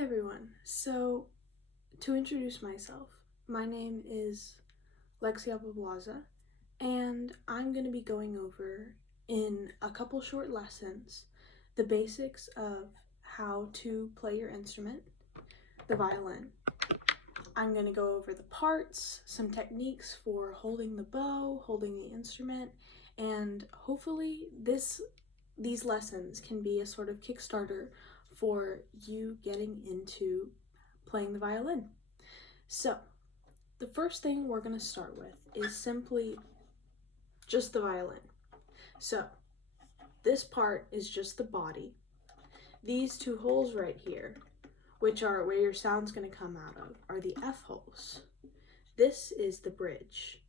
Hi everyone. So, to introduce myself, my name is Alexia Apablaza, and I'm going to be going over in a couple short lessons the basics of how to play your instrument, the violin. I'm going to go over the parts, some techniques for holding the bow, holding the instrument, and hopefully these lessons can be a sort of Kickstarter for you getting into playing the violin. So, the first thing we're going to start with is simply just the violin. So, this part is just the body. These two holes right here, which are where your sound's going to come out of, are the F holes. This is the bridge.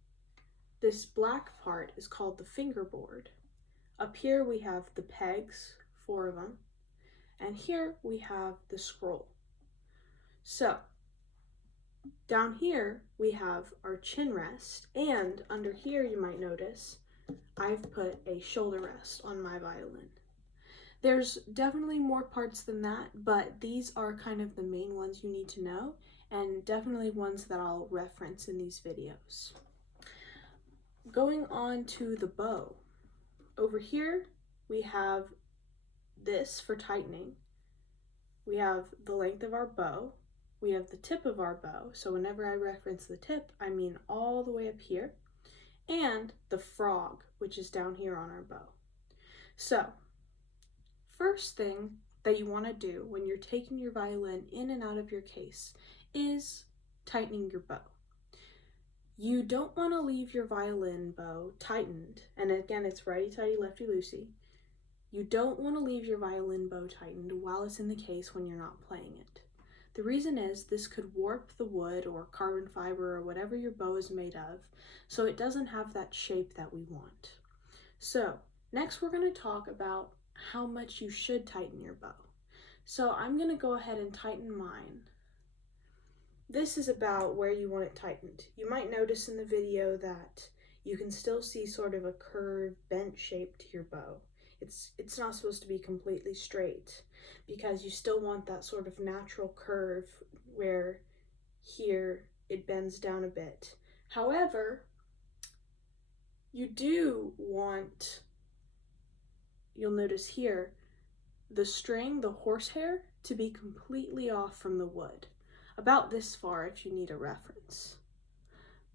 This black part is called the fingerboard. Up here we have the pegs, 4 of them, and here we have the scroll. So, down here we have our chin rest, and under here you might notice I've put a shoulder rest on my violin. There's definitely more parts than that, but these are kind of the main ones you need to know, and definitely ones that I'll reference in these videos. Going on to the bow. Over here we have this for tightening. We have the length of our bow. We have the tip of our bow, so whenever I reference the tip, I mean all the way up here, and the frog, which is down here on our bow. So, first thing that you want to do when you're taking your violin in and out of your case is tightening your bow. You don't want to leave your violin bow tightened, and again, it's righty-tighty, lefty-loosey. You don't want to leave your violin bow tightened while it's in the case when you're not playing it. The reason is this could warp the wood or carbon fiber or whatever your bow is made of, so it doesn't have that shape that we want. So, next we're going to talk about how much you should tighten your bow. So I'm going to go ahead and tighten mine. This is about where you want it tightened. You might notice in the video that you can still see sort of a curved, bent shape to your bow. It's not supposed to be completely straight because you still want that sort of natural curve where here it bends down a bit. However, you do want, you'll notice here, the string, the horsehair, to be completely off from the wood. About this far if you need a reference.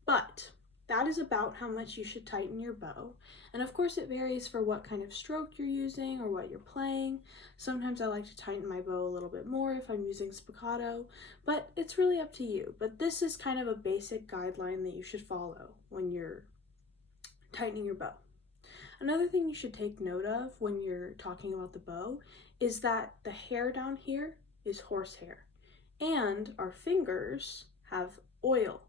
But that is about how much you should tighten your bow. And of course it varies for what kind of stroke you're using or what you're playing. Sometimes I like to tighten my bow a little bit more if I'm using spiccato, but it's really up to you. But this is kind of a basic guideline that you should follow when you're tightening your bow. Another thing you should take note of when you're talking about the bow is that the hair down here is horsehair, and our fingers have oil.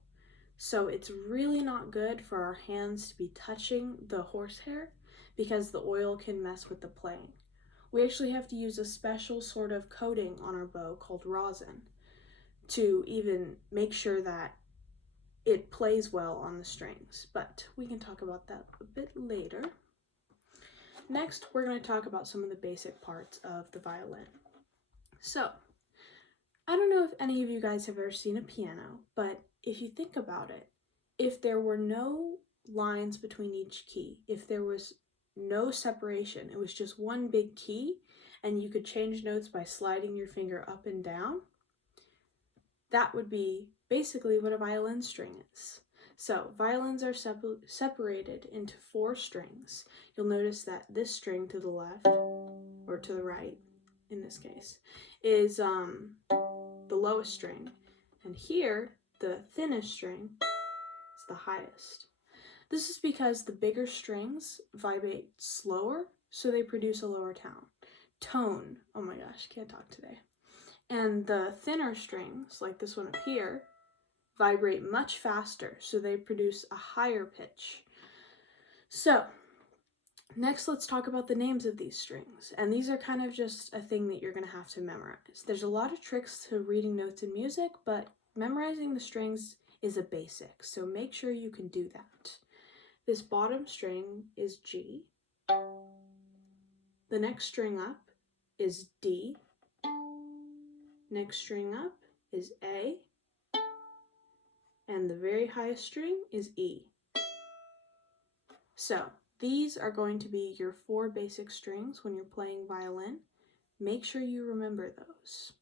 So it's really not good for our hands to be touching the horsehair because the oil can mess with the playing. We actually have to use a special sort of coating on our bow called rosin to even make sure that it plays well on the strings, but we can talk about that a bit later. Next, we're going to talk about some of the basic parts of the violin. So, I don't know if any of you guys have ever seen a piano, but if you think about it, if there were no lines between each key, if there was no separation, it was just one big key, and you could change notes by sliding your finger up and down, that would be basically what a violin string is. So violins are separated into 4 strings. You'll notice that this string to the left, or to the right in this case, is the lowest string, and here the thinnest string is the highest. This is because the bigger strings vibrate slower, so they produce a lower tone. Oh my gosh, can't talk today. And the thinner strings, like this one up here, vibrate much faster, so they produce a higher pitch. So, next let's talk about the names of these strings, and these are kind of just a thing that you're going to have to memorize. There's a lot of tricks to reading notes in music, but memorizing the strings is a basic, so make sure you can do that. This bottom string is G. The next string up is D. Next string up is A, and the very highest string is E. So these are going to be your 4 basic strings when you're playing violin. Make sure you remember those.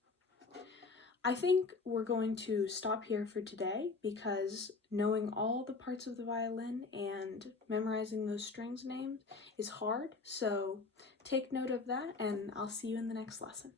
I think we're going to stop here for today because knowing all the parts of the violin and memorizing those strings names is hard, so take note of that and I'll see you in the next lesson.